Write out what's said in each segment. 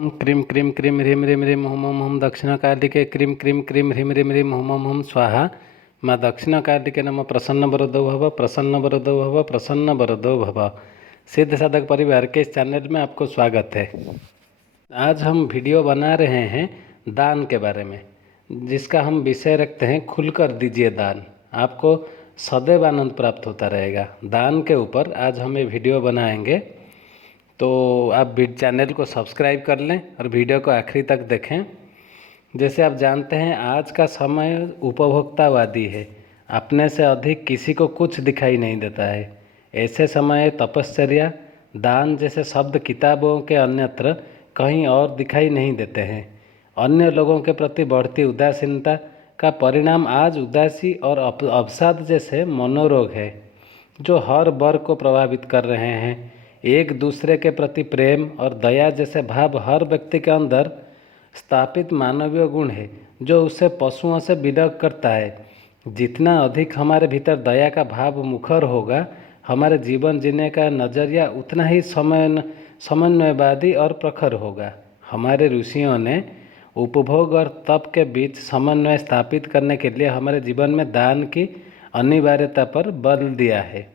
ओम क्रीं क्रीं क्रीं ह्रीं ह्रीं ह्रीं हुम हुम हुम दक्षिणकालिके क्रीं क्रीं क्रीं ह्रीं ह्रीं ह्रीं हुम हुम हुम स्वाहा। माँ दक्षिणकालिके नमः। प्रसन्न वरदो भव, प्रसन्न वरदो भव, प्रसन्न वरदो भव। सिद्ध साधक परिवार के इस चैनल में आपको स्वागत है। आज हम वीडियो बना रहे हैं दान के बारे में, जिसका हम विषय रखते हैं खुलकर दीजिए दान, आपको सदैव आनंद प्राप्त होता रहेगा। दान के ऊपर आज हम ये वीडियो बनाएंगे, तो आप चैनल को सब्सक्राइब कर लें और वीडियो को आखिरी तक देखें। जैसे आप जानते हैं, आज का समय उपभोक्तावादी है। अपने से अधिक किसी को कुछ दिखाई नहीं देता है। ऐसे समय तपश्चर्या, दान जैसे शब्द किताबों के अन्यत्र कहीं और दिखाई नहीं देते हैं। अन्य लोगों के प्रति बढ़ती उदासीनता का परिणाम आज उदासी और अवसाद जैसे मनोरोग है, जो हर वर्ग को प्रभावित कर रहे हैं। एक दूसरे के प्रति प्रेम और दया जैसे भाव हर व्यक्ति के अंदर स्थापित मानवीय गुण है, जो उसे पशुओं से विलग करता है। जितना अधिक हमारे भीतर दया का भाव मुखर होगा, हमारे जीवन जीने का नज़रिया उतना ही समन्वयवादी और प्रखर होगा। हमारे ऋषियों ने उपभोग और तप के बीच समन्वय स्थापित करने के लिए हमारे जीवन में दान की अनिवार्यता पर बल दिया है,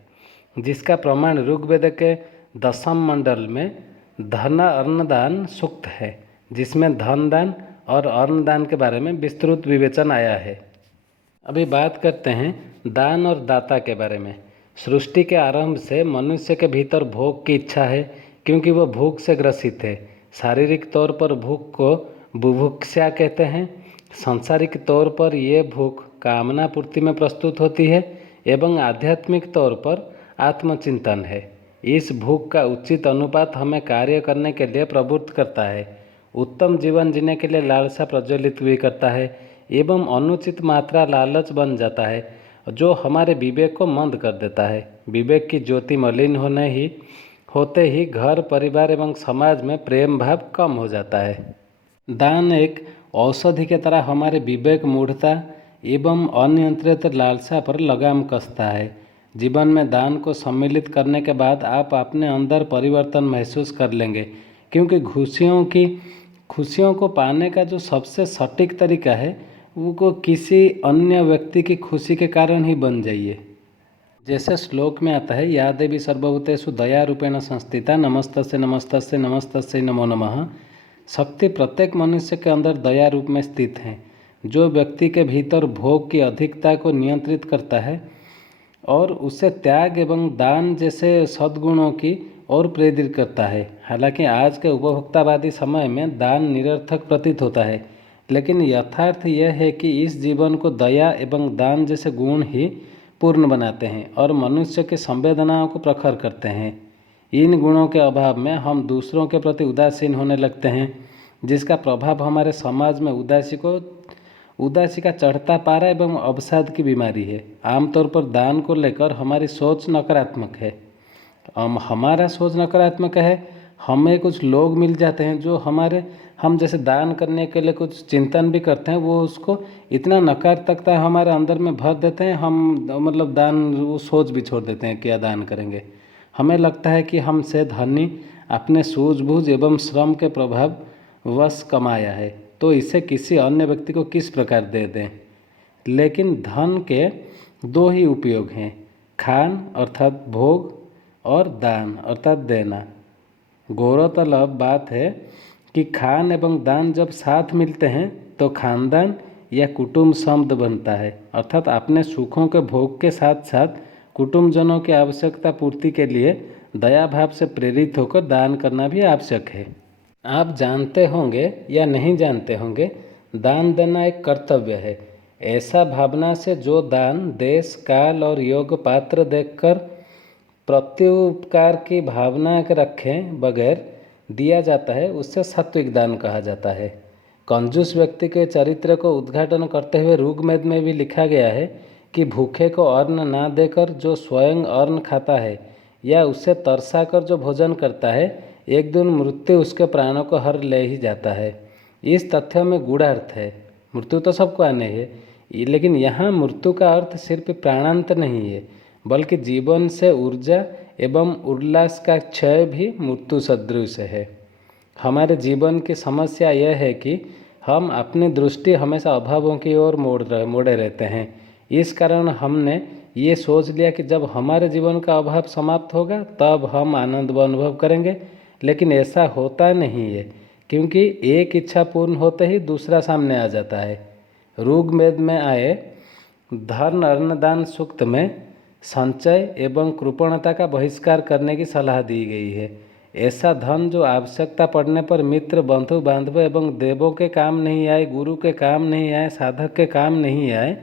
जिसका प्रमाण ऋग्वेद के 10वें मंडल में धन अन्नदान सूक्त है, जिसमें धन दान और अन्नदान के बारे में विस्तृत विवेचन आया है। अभी बात करते हैं दान और दाता के बारे में। सृष्टि के आरंभ से मनुष्य के भीतर भोग की इच्छा है, क्योंकि वह भूख से ग्रसित है। शारीरिक तौर पर भूख को बुभुक्षा कहते हैं। सांसारिक तौर पर ये भूख कामना पूर्ति में प्रस्तुत होती है एवं आध्यात्मिक तौर पर आत्मचिंतन है। इस भूख का उचित अनुपात हमें कार्य करने के लिए प्रवृत्त करता है, उत्तम जीवन जीने के लिए लालसा प्रज्वलित भी करता है एवं अनुचित मात्रा लालच बन जाता है, जो हमारे विवेक को मंद कर देता है। विवेक की ज्योति मलिन होते ही घर, परिवार एवं समाज में प्रेम भाव कम हो जाता है। दान एक औषधि की तरह हमारे विवेक मूढ़ता एवं अनियंत्रित लालसा पर लगाम कसता है। जीवन में दान को सम्मिलित करने के बाद आप अपने अंदर परिवर्तन महसूस कर लेंगे, क्योंकि खुशियों को पाने का जो सबसे सटीक तरीका है, वो किसी अन्य व्यक्ति की खुशी के कारण ही बन जाइए। जैसे श्लोक में आता है, या देवी सर्वभूतेषु दया रूपेण संस्थिता नमस्तस्य नमस्तस्य नमस्तस्य नमो नमः। शक्ति प्रत्येक मनुष्य के अंदर दया रूप में स्थित है, जो व्यक्ति के भीतर भोग की अधिकता को नियंत्रित करता है और उसे त्याग एवं दान जैसे सद्गुणों की ओर प्रेरित करता है। हालांकि आज के उपभोक्तावादी समय में दान निरर्थक प्रतीत होता है, लेकिन यथार्थ यह है कि इस जीवन को दया एवं दान जैसे गुण ही पूर्ण बनाते हैं और मनुष्य की संवेदनाओं को प्रखर करते हैं। इन गुणों के अभाव में हम दूसरों के प्रति उदासीन होने लगते हैं, जिसका प्रभाव हमारे समाज में उदासी का चढ़ता पारा एवं अवसाद की बीमारी है। आमतौर पर दान को लेकर हमारी सोच नकारात्मक है। हमारा सोच नकारात्मक है। हमें कुछ लोग मिल जाते हैं जो हम जैसे दान करने के लिए कुछ चिंतन भी करते हैं, वो उसको इतना नकारात्मकता हमारे अंदर में भर देते हैं, हम दान वो सोच भी छोड़ देते हैं क्या दान करेंगे। हमें लगता है कि हमसे धनी अपने सूझबूझ एवं श्रम के प्रभाव वश कमाया है, तो इसे किसी अन्य व्यक्ति को किस प्रकार दे दें। लेकिन धन के दो ही उपयोग हैं, खान अर्थात भोग और दान अर्थात देना। गौरतलब बात है कि खान एवं दान जब साथ मिलते हैं तो खानदान या कुटुंब शब्द बनता है, अर्थात अपने सुखों के भोग के साथ साथ कुटुंबजनों की आवश्यकता पूर्ति के लिए दया भाव से प्रेरित होकर दान करना भी आवश्यक है। आप जानते होंगे या नहीं जानते होंगे, दान देना एक कर्तव्य है। ऐसा भावना से जो दान देश काल और योग पात्र देखकर प्रत्युपकार की भावना रखे बगैर दिया जाता है, उससे सात्विक दान कहा जाता है। कंजूस व्यक्ति के चरित्र को उद्घाटन करते हुए ऋग्वेद में भी लिखा गया है कि भूखे को अन्न ना देकर जो स्वयं अन्न खाता है या उसे तरसा कर जो भोजन करता है, एक दिन मृत्यु उसके प्राणों को हर ले ही जाता है। इस तथ्य में गूढ़ार्थ है। मृत्यु तो सबको आने है, लेकिन यहाँ मृत्यु का अर्थ सिर्फ प्राणांत नहीं है, बल्कि जीवन से ऊर्जा एवं उल्लास का क्षय भी मृत्यु सदृश है। हमारे जीवन की समस्या यह है कि हम अपनी दृष्टि हमेशा अभावों की ओर मोड़े रहते हैं। इस कारण हमने ये सोच लिया कि जब हमारे जीवन का अभाव समाप्त होगा तब हम आनंद व अनुभव करेंगे, लेकिन ऐसा होता नहीं है, क्योंकि एक इच्छा पूर्ण होते ही दूसरा सामने आ जाता है। ऋग्वेद में आए धर्म अन्नदान सूक्त में संचय एवं कृपणता का बहिष्कार करने की सलाह दी गई है। ऐसा धन जो आवश्यकता पड़ने पर मित्र, बंधु बांधव एवं देवों के काम नहीं आए, गुरु के काम नहीं आए, साधक के काम नहीं आए,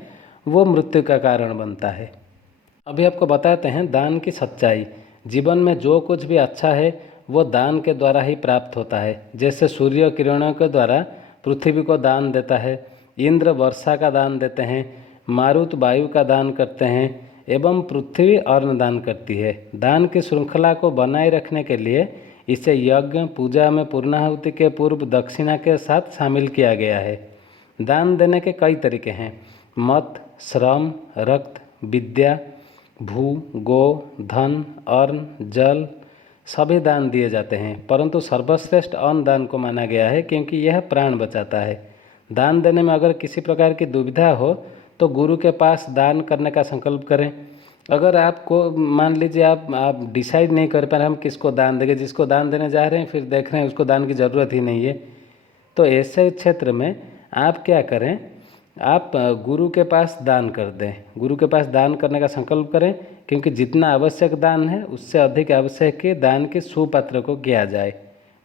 वो मृत्यु का कारण बनता है। अभी आपको बताते हैं दान की सच्चाई। जीवन में जो कुछ भी अच्छा है वो दान के द्वारा ही प्राप्त होता है। जैसे सूर्य किरणों के द्वारा पृथ्वी को दान देता है, इंद्र वर्षा का दान देते हैं, मारुत वायु का दान करते हैं एवं पृथ्वी अन्न दान करती है। दान की श्रृंखला को बनाए रखने के लिए इसे यज्ञ पूजा में पूर्णाहुति के पूर्व दक्षिणा के साथ शामिल किया गया है। दान देने के कई तरीके हैं। मत, श्रम, रक्त, विद्या, भू, गो, धन, अन्न, जल सभी दान दिए जाते हैं, परंतु सर्वश्रेष्ठ अन्न दान को माना गया है क्योंकि यह प्राण बचाता है। दान देने में अगर किसी प्रकार की दुविधा हो तो गुरु के पास दान करने का संकल्प करें। अगर आपको मान लीजिए आप डिसाइड नहीं कर पा रहे हम किसको दान देंगे, जिसको दान देने जा रहे हैं फिर देख रहे हैं उसको दान की ज़रूरत ही नहीं है, तो ऐसे क्षेत्र में आप क्या करें, आप गुरु के पास दान कर दें। गुरु के पास दान करने का संकल्प करें, क्योंकि जितना आवश्यक दान है उससे अधिक आवश्यक है दान के सुपात्र को किया जाए।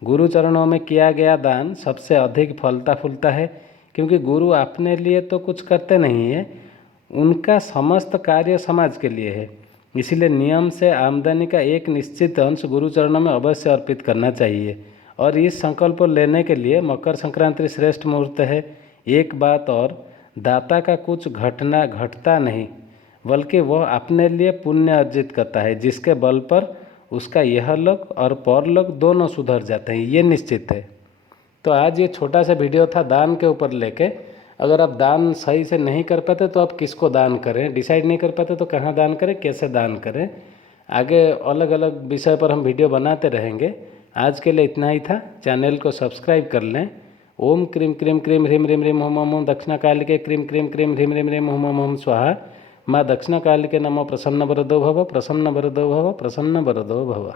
गुरु चरणों में किया गया दान सबसे अधिक फलता फूलता है, क्योंकि गुरु अपने लिए तो कुछ करते नहीं है, उनका समस्त कार्य समाज के लिए है। इसीलिए नियम से आमदनी का एक निश्चित अंश गुरु चरणों में अवश्य अर्पित करना चाहिए। और इस संकल्प लेने के लिए मकर संक्रांति श्रेष्ठ मुहूर्त है। एक बात और, दाता का कुछ घटता नहीं, बल्कि वह अपने लिए पुण्य अर्जित करता है, जिसके बल पर उसका यह लोक और परलोक दोनों सुधर जाते हैं, ये निश्चित है। तो आज ये छोटा सा वीडियो था दान के ऊपर लेके। अगर आप दान सही से नहीं कर पाते तो आप किसको दान करें, डिसाइड नहीं कर पाते तो कहाँ दान करें, कैसे दान करें, आगे अलग अलग विषय पर हम वीडियो बनाते रहेंगे। आज के लिए इतना ही था। चैनल को सब्सक्राइब कर लें। ओम क्रीम क्रीम क्रीम ह्रीम ह्रीम ह्रीम Om Om Om दक्षिणाकालिके cream cream cream ह्रीम ह्रीम ह्रीम ओम ओम ओम स्वाहा। माँ दक्षिणाकालिके नमो प्रसन्न वरदो भव, प्रसन्न वरदो भव, प्रसन्न वरदो भव।